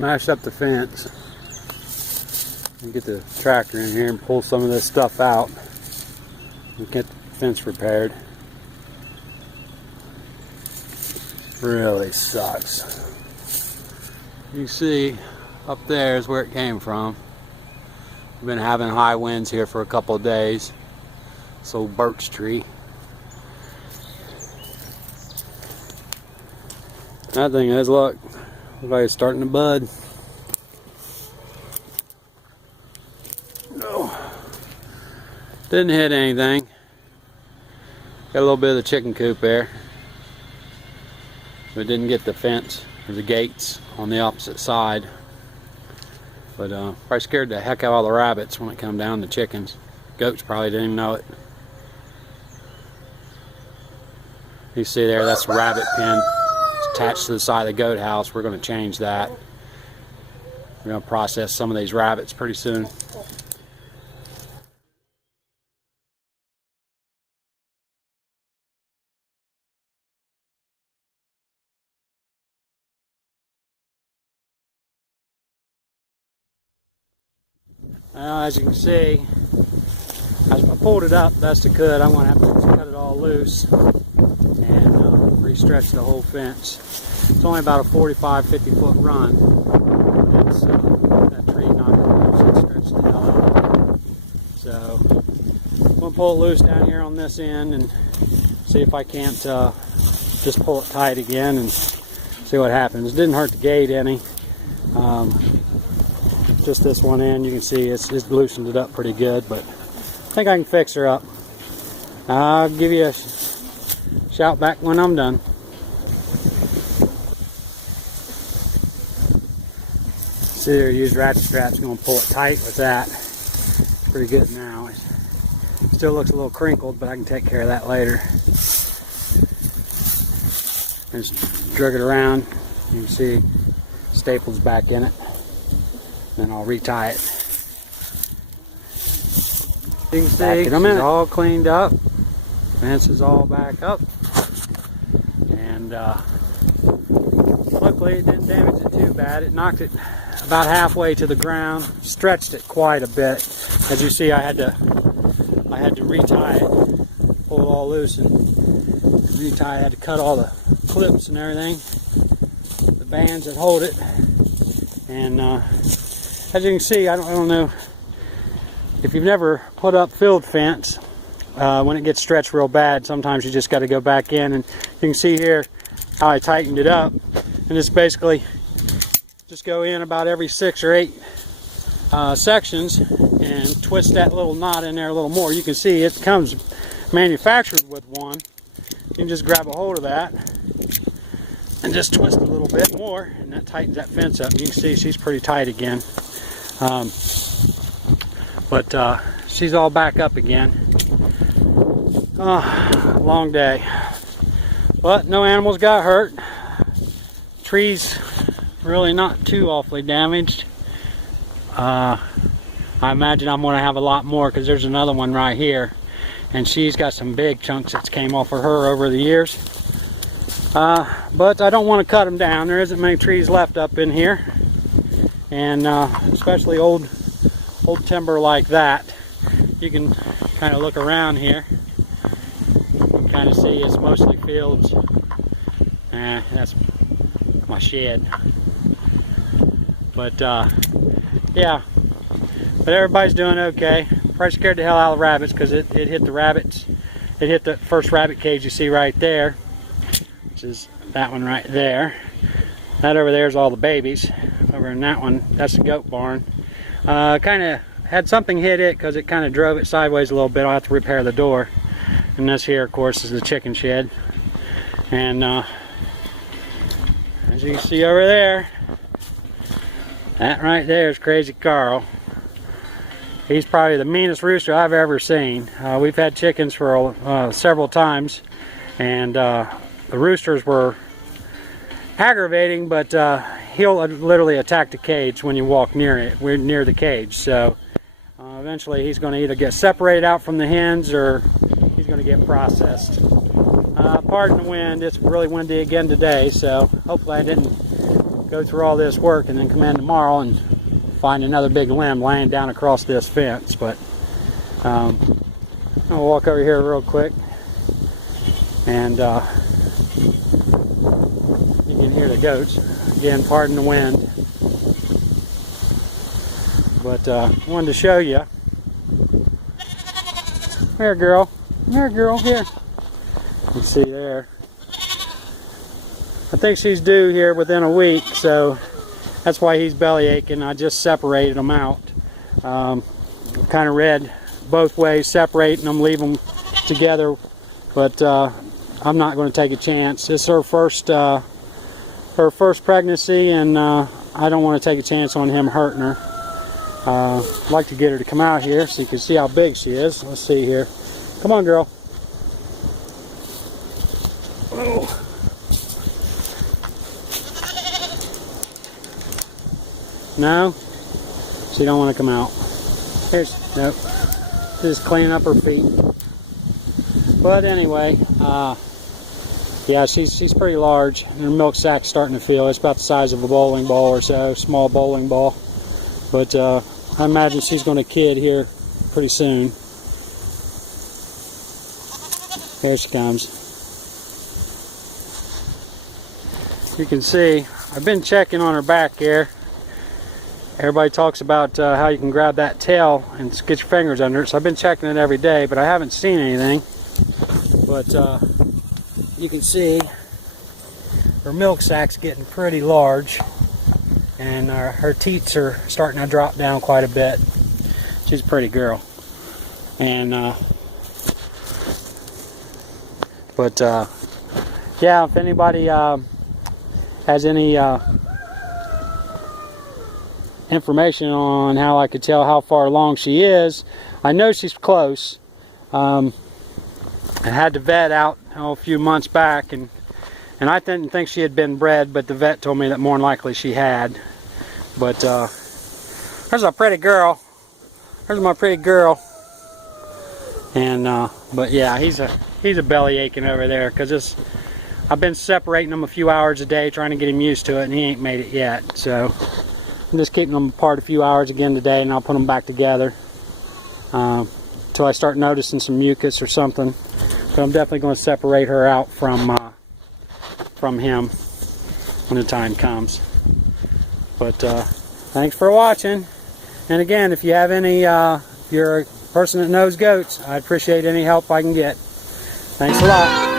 smashed up the fence. Get the tractor in here and pull some of this stuff out and get the fence repaired. Really sucks. You see up there is where it came from. We've been having high winds here for a couple of days. This old birch tree. That thing is, look, looks like it's starting to bud. No, didn't hit anything. Got a little bit of the chicken coop there, but didn't get the fence or the gates on the opposite side. But probably scared the heck out of all the rabbits when it come down. The chickens, goats probably didn't even know it. You see there, that's a rabbit pen. It's attached to the side of the goat house. We're going to change that. We're going to process some of these rabbits pretty soon. As you can see, as I pulled it up best I could, I'm going to have to cut it all loose and re-stretch the whole fence. It's only about a 45-50 foot run. It's that tree knocked it loose and stretched the hell out of it. So I'm going to pull it loose down here on this end and see if I can't just pull it tight again and see what happens. It didn't hurt the gate any. Just this one end, you can see it's loosened it up pretty good, but I think I can fix her up. I'll give you a shout back when I'm done. See there, use ratchet straps, going to pull it tight with that. Pretty good now. It still looks a little crinkled, but I can take care of that later. And just drug it around. You can see staples back in it. Then I'll retie it. You can see it's all cleaned up. Fence is all back up. And luckily it didn't damage it too bad. It knocked it about halfway to the ground, stretched it quite a bit. As you see, I had to retie it, pull it all loose and retie. I had to cut all the clips and everything, the bands that hold it. And as you can see, I don't know if you've never put up field fence. When it gets stretched real bad, sometimes you just got to go back in, and you can see here how I tightened it up. And it's basically just go in about every 6 or 8 sections and twist that little knot in there a little more. You can see it comes manufactured with one. You can just grab a hold of that and just twist a little bit more, and that tightens that fence up. You can see she's pretty tight again. But she's all back up again. Long day. But no animals got hurt. Trees really not too awfully damaged. I imagine I'm going to have a lot more because there's another one right here. And she's got some big chunks that came off of her over the years. But I don't want to cut them down. There isn't many trees left up in here. And especially old timber like that. You can kind of look around here. You can kind of see it's mostly fields. That's my shed. But yeah, but everybody's doing okay. Probably scared the hell out of the rabbits because it hit the rabbits. It hit the first rabbit cage you see right there, which is that one right there. That over there is all the babies. Over in that one, that's the goat barn. Kind of had something hit it because it kind of drove it sideways a little bit. I'll have to repair the door. And this here, of course, is the chicken shed. And as you can see over there, that right there is Crazy Carl. He's probably the meanest rooster I've ever seen. We've had chickens for several times, and the roosters were aggravating, but he'll literally attack the cage when you walk near it. We're near the cage, so eventually he's going to either get separated out from the hens or he's going to get processed. Pardon the wind, it's really windy again today, so hopefully I didn't go through all this work and then come in tomorrow and find another big limb laying down across this fence. But I'll walk over here real quick, and you can hear the goats. Again, pardon the wind. But I wanted to show you. Here, girl. Here, girl. Here. Let's see there. I think she's due here within a week, so that's why he's belly aching. I just separated them out. Kind of read both ways, separating them, leave them together. But I'm not going to take a chance. It's her first pregnancy, and I don't want to take a chance on him hurting her. I'd like to get her to come out here so you can see how big she is. Let's see here. Come on, girl. Oh. No, she don't want to come out. Here's, nope. Just cleaning up her feet. But anyway, yeah, she's pretty large, and her milk sack's starting to feel. It's about the size of a bowling ball or so, small bowling ball. But I imagine she's going to kid here pretty soon. Here she comes. You can see, I've been checking on her back here. Everybody talks about how you can grab that tail and get your fingers under it. So I've been checking it every day, but I haven't seen anything. But you can see her milk sack's getting pretty large, and her teats are starting to drop down quite a bit. She's a pretty girl. And yeah, if anybody has any information on how I could tell how far along she is, I know she's close. I had the vet out a few months back, and I didn't think she had been bred, but the vet told me that more than likely she had. But there's a pretty girl. There's my pretty girl. And but yeah, he's a belly aching over there, because I've been separating them a few hours a day, trying to get him used to it, and he ain't made it yet. So I'm just keeping them apart a few hours again today, and I'll put them back together until I start noticing some mucus or something. But I'm definitely going to separate her out from him when the time comes. But thanks for watching. And again, if you have any, if you're a person that knows goats, I'd appreciate any help I can get. Thanks a lot.